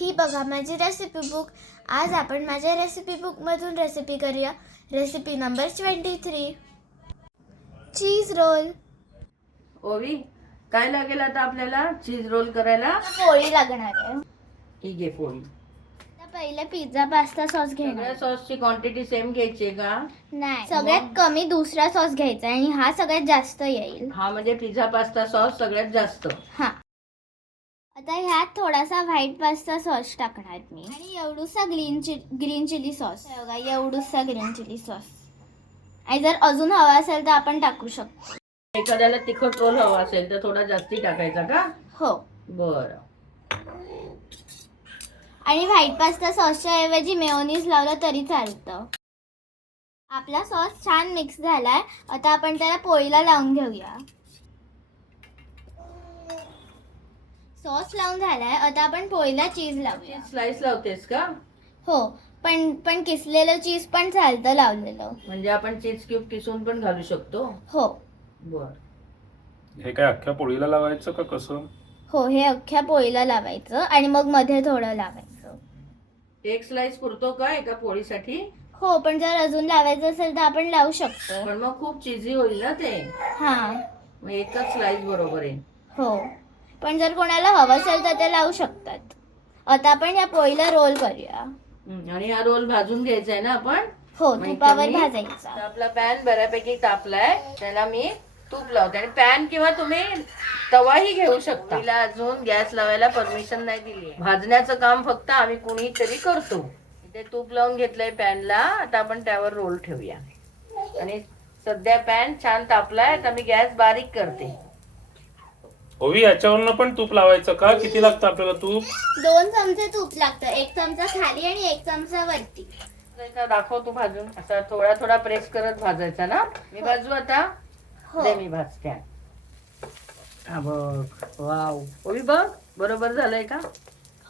ही बघा माझी recipe book. आज आपण माझ्या रेसिपी बुकमधून रेसिपी करूया. रेसिपी नंबर 23, चीज रोल. ओवी, काय लागेल आता आपल्याला चीज रोल करायला? पोळी लागणार आहे. ठीक आहे, पोळी. आता पहिले पिझ्झा पास्ता सॉस घेणार. सगळ्या सॉसची क्वांटिटी सेम घ्यायची आहे का? नाही, सगळ्यात कमी दुसरा सॉस घ्यायचा आणि हा सगळ्यात जास्त येईल. हा म्हणजे पिझ्झा पास्ता सॉस सगळ्यात जास्त. हा. आता ह्यात थोडासा व्हाईट पास्ता सॉस टाकणार मी आणि एवढूसा ग्रीन चिली सॉस. बघा एवढूसा ग्रीन चिली सॉस. आणि जर अजून हवा असेल तर आपण टाकू शकतो. एखाद्याला तिखट रोल हवा असेल तर थोडा जास्ती टाकायचा का? हो. बरं. आणि व्हाईट पास्ता सॉसच्या ऐवजी मेयोनीज लावलं तरी चालतं. आपला सॉस छान मिक्स झालाय. आता आपण त्याला पोळीला लावून घेऊया. सॉस लावून झालाय. आता आपण पोळीला चीज लावूया. स्लाइस लावतेस का? हो, पण किसलेलं चीज पण चालतं लावलेलं. म्हणजे आपण चीज क्यूब किसून पण घालू शकतो. हो. बर. हे काय अख्ख्या पोळीला लावायचं का कसं? हो, हे अख्ख्या पोळीला लावायचं आणि मग मध्ये थोडं लावायचं. एक स्लाइस पुरतो का एका पोळीसाठी? हो, पण जर अजून लावायचं असेल तर आपण लावू शकतो. पण मग खूप चिझी होईल ना ते. हा. मग एकच स्लाइस बरोबर आहे. हो, पण जर कोणाला हवं असेल तर ते लावू शकतात. आता आपण या पोळीला रोल करूया. आणि हा रोल भाजून घ्यायचा आहे ना आपण? हो, मग तुपावर इथे मी- भाजायचा. तर आपला पॅन बऱ्यापैकी तापलाय, त्याला मी तूप लावते. आणि पॅन किंवा तुम्ही तवाही घेऊ शकता. तिला अजून गॅस लावायला परमिशन नाही दिली. भाजण्याचं काम फक्त आम्ही कुणीतरी करतो. इथे तूप लावून घेतलंय पॅनला. आता आपण त्यावर रोल ठेवूया. आणि सध्या पॅन छान तापलाय. आता मी गॅस बारीक करते. ओवी, याच्यावरनं पण तूप लावायचं का? किती लागतं आपल्याला तूप? 2 चमचे तूप लागतं. 1 चमचा खाली आणि 1 चमचा वरती. दाखव तू भाजून. असा थोडा थोडा प्रेस करत भाजायचा ना. मी भाजू आता. हो. दे मी भाजते. हा बघ. वाव. ओवी बघ, बरोबर झालंय का?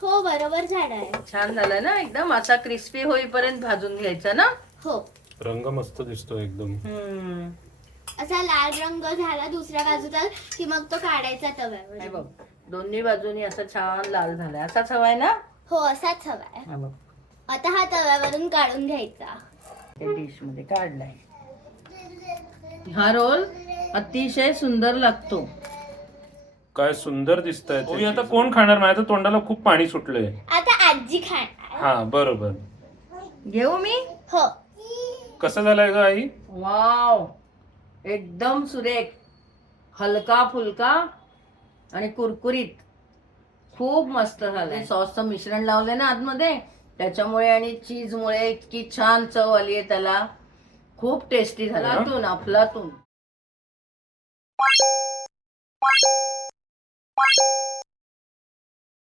हो, बरोबर झालंय. छान झालं ना. एकदम असा क्रिस्पी होईपर्यंत भाजून घ्यायचा ना. हो. रंग मस्त दिसतो एकदम. असा लाल रंग झाला दुसऱ्या बाजूचा की मग तो काढायचा तव्यावर. हे बघ, दोन्ही बाजूनी असं छान लाल झालाय. असाच हवाय ना? हो, असाच हवाय. हा बघ, आता हा तव्यावरून काढून घ्यायचा. त्या डिश मध्ये काढलाय. हा रोल अतिशय सुंदर लागतो. काय सुंदर दिसतंय. ओवी, आता कोण खाणार? माझ्या तर तोंडाला खूप पाणी सुटलंय. आता आजी खाणार. हा, बरोबर. घेऊ मी? हो. कसं झालंय ग आई? वाव, एकदम सुरेख. हलका फुलका आणि कुरकुरीत. खूप मस्त झालंय. सॉसचं मिश्रण लावलंय ना आतमध्ये, त्याच्यामुळे आणि चीजमुळे इतकी छान चव आली आहे त्याला. खूप टेस्टी झालं. अफलातून.